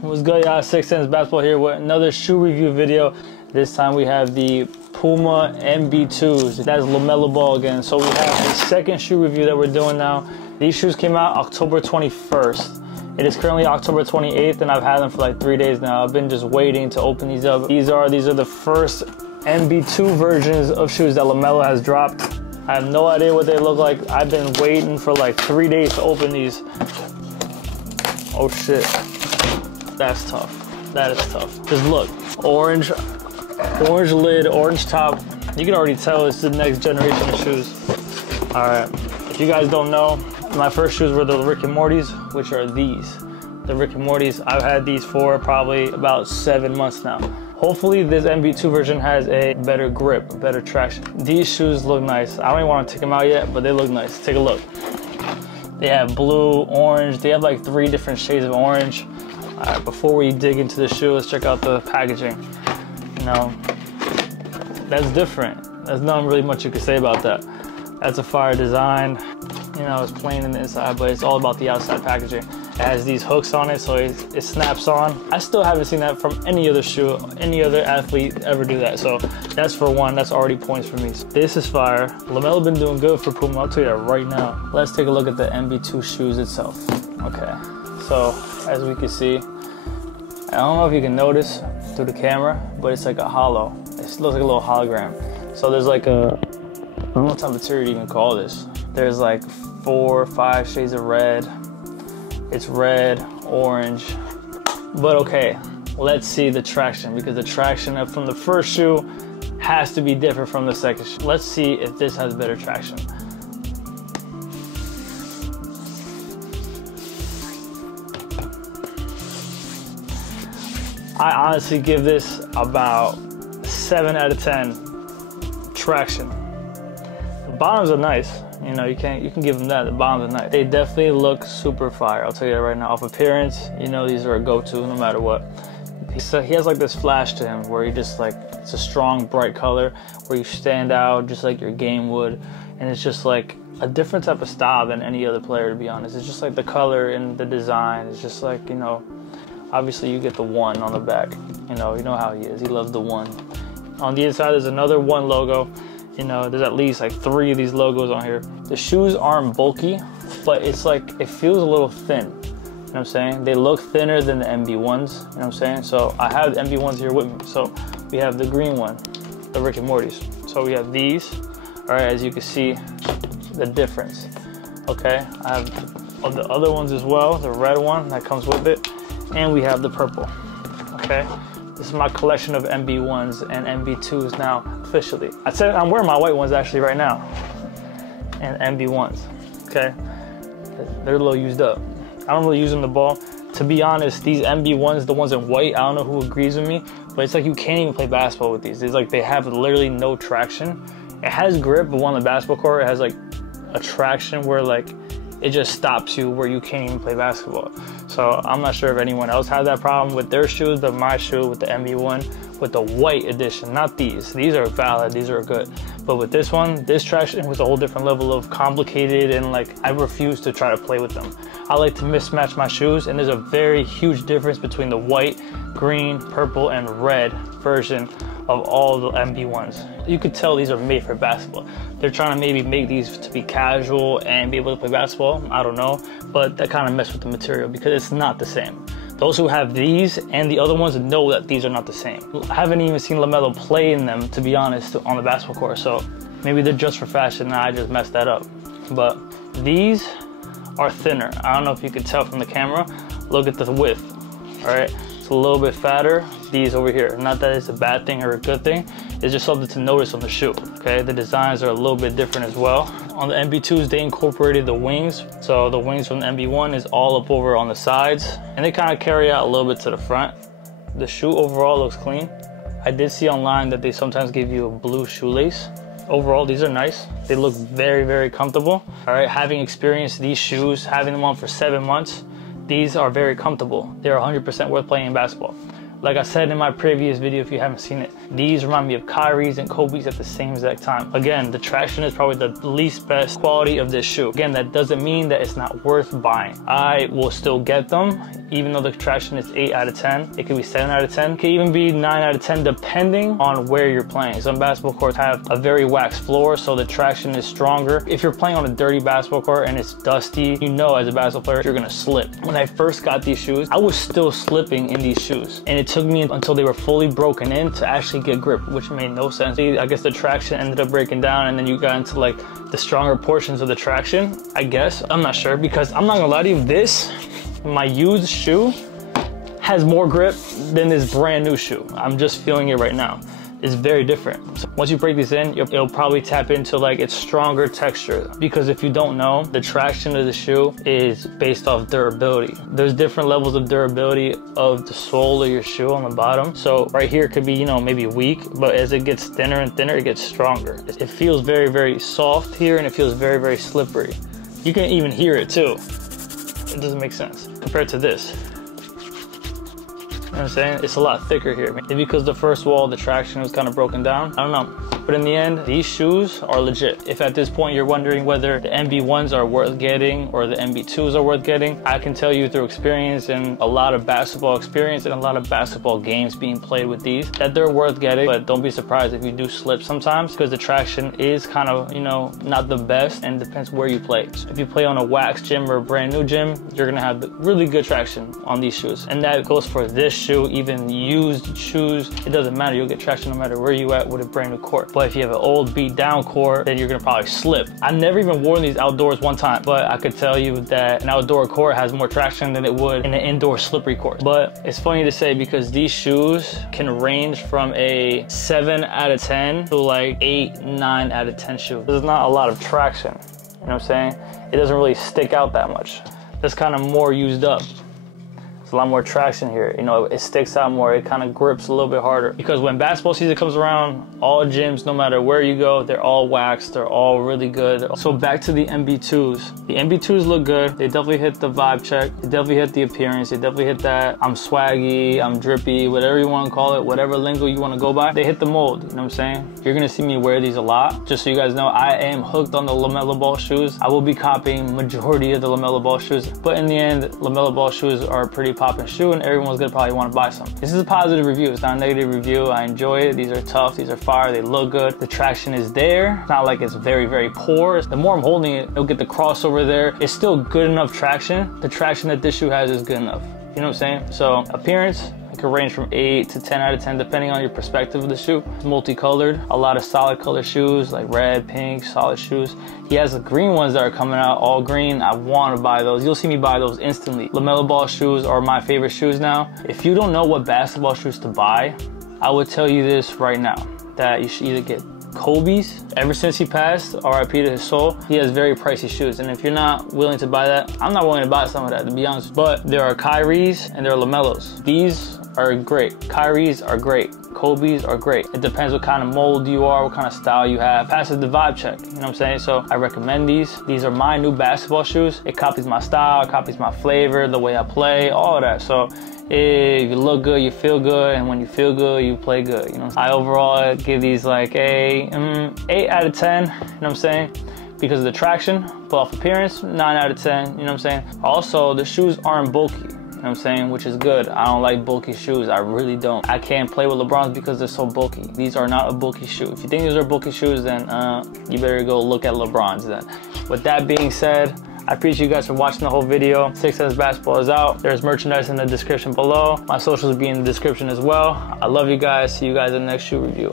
What's good, y'all? 6 Cents Basketball here with another shoe review video. This time we have the Puma MB.02s. That's Lamelo ball again. So we have the second shoe review that we're doing now. These shoes came out October 21st. It is currently October 28th, and I've had them for like 3 days now. I've been just waiting to open these up. These are the first MB.02 versions of shoes that Lamelo has dropped. I have no idea what they look like. I've been waiting for like 3 days to open these. Oh shit, that's tough. That is tough. Just look, orange lid, orange top. You can already tell it's the next generation of shoes. All right, if you guys don't know, my first shoes were the Rick and Morty's, which are these. The Rick and Morty's, I've had these for probably about 7 months now. Hopefully this MB.02 version has a better grip, better traction. These shoes look nice. I don't even want to take them out yet, but they look nice. Take a look. They have blue, orange. They have like 3 different shades of orange. All right, before we dig into the shoe, let's check out the packaging. You know, that's different. There's not really much you can say about that. That's a fire design. You know, it's plain in the inside, but it's all about the outside packaging. It has these hooks on it, so it snaps on. I still haven't seen that from any other shoe, any other athlete ever do that. So that's for one, that's already points for me. This is fire. Lamelo been doing good for Puma, I'll tell you that right now. Let's take a look at the MB.02 shoes itself. Okay, so as we can see, I don't know if you can notice through the camera, but it's like a hollow. It looks like a little hologram. So there's like a, I don't know what type of material to even call this. There's like 4 or 5 shades of red. It's red, orange, but okay, let's see the traction, because the traction from the first shoe has to be different from the second shoe. Let's see if this has better traction. I honestly give this about 7 out of 10 traction. The bottoms are nice. You know, you can give them that. The bottoms are nice. They definitely look super fire. I'll tell you that right now. Off appearance, you know these are a go-to no matter what. So he has like this flash to him where he just like, it's a strong, bright color where you stand out just like your game would. And it's just like a different type of style than any other player, to be honest. It's just like the color and the design. It's just like, you know, obviously you get the 1 on the back. You know how he is. He loves the 1. On the inside, there's another 1 logo. You know, there's at least like 3 of these logos on here. The shoes aren't bulky, but it's like, it feels a little thin. You know what I'm saying? They look thinner than the MB1s, you know what I'm saying? So I have the MB1s here with me. So we have the green one, the Rick and Morty's. So we have these, all right, as you can see, the difference, okay? I have the other ones as well, the red one that comes with it, and we have the purple, okay? This is my collection of MB1s and MB2s now, officially. I said I'm wearing my white ones actually right now, and MB1s, okay? They're a little used up. I don't really use them the ball. To be honest, these MB1s, the ones in white, I don't know who agrees with me, but it's like you can't even play basketball with these. It's like they have literally no traction. It has grip, but on the basketball court, it has like a traction where like it just stops you where you can't even play basketball. So I'm not sure if anyone else had that problem with their shoes, but my shoe with the MB1 with the white edition, not these. These are valid, these are good. But with this one, this traction was a whole different level of complicated, and like I refuse to try to play with them. I like to mismatch my shoes, and there's a very huge difference between the white, green, purple, and red version of all the MB1s. You could tell these are made for basketball. They're trying to maybe make these to be casual and be able to play basketball. I don't know, but that kind of messed with the material because it's not the same. Those who have these and the other ones know that these are not the same. I haven't even seen Lamelo play in them, to be honest, on the basketball court. So maybe they're just for fashion and I just messed that up. But these are thinner. I don't know if you can tell from the camera. Look at the width, all right? It's a little bit fatter, these over here. Not that it's a bad thing or a good thing, it's just something to notice on the shoe, okay? The designs are a little bit different as well. On the MB2s, they incorporated the wings. So the wings from the MB1 is all up over on the sides, and they kind of carry out a little bit to the front. The shoe overall looks clean. I did see online that they sometimes give you a blue shoelace. Overall, these are nice. They look very, very comfortable. All right, having experienced these shoes, having them on for 7 months, these are very comfortable. They're 100% worth playing in basketball. Like I said in my previous video, if you haven't seen it, these remind me of Kyrie's and Kobe's at the same exact time. Again, the traction is probably the least best quality of this shoe. Again, that doesn't mean that it's not worth buying. I will still get them even though the traction is 8 out of 10, it could be 7 out of 10. It could even be 9 out of 10 depending on where you're playing. Some basketball courts have a very waxed floor, so the traction is stronger. If you're playing on a dirty basketball court and it's dusty, you know as a basketball player, you're gonna slip. When I first got these shoes, I was still slipping in these shoes. And it took me until they were fully broken in to actually get grip, which made no sense. I guess the traction ended up breaking down and then you got into like the stronger portions of the traction, I guess. I'm not sure, because I'm not gonna lie to you, this, my used shoe, has more grip than this brand new shoe. I'm just feeling it right now. It's very different. So once you break these in, it'll probably tap into like its stronger texture. Because if you don't know, the traction of the shoe is based off durability. There's different levels of durability of the sole of your shoe on the bottom. So right here could be, you know, maybe weak, but as it gets thinner and thinner, it gets stronger. It feels very, very soft here and it feels very, very slippery. You can even hear it too. It doesn't make sense compared to this. You know what I'm saying? It's a lot thicker here. Maybe because the first wall, the traction was kind of broken down. I don't know. But in the end, these shoes are legit. If at this point you're wondering whether the MB1s are worth getting or the MB2s are worth getting, I can tell you through experience and a lot of basketball experience and a lot of basketball games being played with these, that they're worth getting. But don't be surprised if you do slip sometimes, because the traction is kind of, you know, not the best, and depends where you play. So if you play on a wax gym or a brand new gym, you're gonna have really good traction on these shoes. And that goes for this shoe, even used shoes. It doesn't matter, you'll get traction no matter where you at with a brand new court. But if you have an old beat down court, then you're gonna probably slip. I've never even worn these outdoors one time, but I could tell you that an outdoor court has more traction than it would in an indoor slippery court. But it's funny to say, because these shoes can range from a 7 out of 10 to like 8, 9 out of 10 shoe. There's not a lot of traction, you know what I'm saying? It doesn't really stick out that much. That's kind of more used up. There's a lot more traction here. You know, it sticks out more. It kind of grips a little bit harder. Because when basketball season comes around, all gyms, no matter where you go, they're all waxed. They're all really good. So back to the MB2s. The MB2s look good. They definitely hit the vibe check. They definitely hit the appearance. They definitely hit that I'm swaggy, I'm drippy, whatever you want to call it, whatever lingo you want to go by. They hit the mold, you know what I'm saying? You're going to see me wear these a lot. Just so you guys know, I am hooked on the Lamelo Ball shoes. I will be copying majority of the Lamelo Ball shoes. But in the end, Lamelo Ball shoes are a pretty popping shoe and everyone's gonna probably want to buy some. This is a positive review. It's not a negative review. I enjoy it. These are tough. These are fire. They look good. The traction is there. It's not like it's very, very poor. The more I'm holding it, it'll get the crossover there. It's still good enough traction. The traction that this shoe has is good enough. You know what I'm saying? So appearance, it could range from 8 to 10 out of 10 depending on your perspective of the shoe. It's multicolored, a lot of solid color shoes like red, pink, solid shoes. He has the green ones that are coming out, all green. I want to buy those. You'll see me buy those instantly. Lamelo Ball shoes are my favorite shoes now. If you don't know what basketball shoes to buy, I would tell you this right now, that you should either get Kobe's. Ever since he passed, RIP to his soul, he has very pricey shoes. And if you're not willing to buy that, I'm not willing to buy some of that, to be honest. But there are Kyrie's and there are Lamelos. These are great. Kyrie's are great. Kobe's are great. It depends what kind of mold you are, what kind of style you have. Passes the vibe check, you know what I'm saying? So I recommend these. These are my new basketball shoes. It copies my style, it copies my flavor, the way I play, all of that. So if you look good, you feel good, and when you feel good, you play good, you know? I overall give these like a 8 out of 10, you know what I'm saying? Because of the traction, pull off appearance, 9 out of 10, you know what I'm saying? Also, the shoes aren't bulky. You know what I'm saying? Which is good. I don't like bulky shoes. I really don't. I can't play with LeBrons because they're so bulky. These are not a bulky shoe. If you think these are bulky shoes, then you better go look at LeBrons then. With that being said, I appreciate you guys for watching the whole video. 6S Basketball is out. There's merchandise in the description below. My socials will be in the description as well. I love you guys. See you guys in the next shoe review.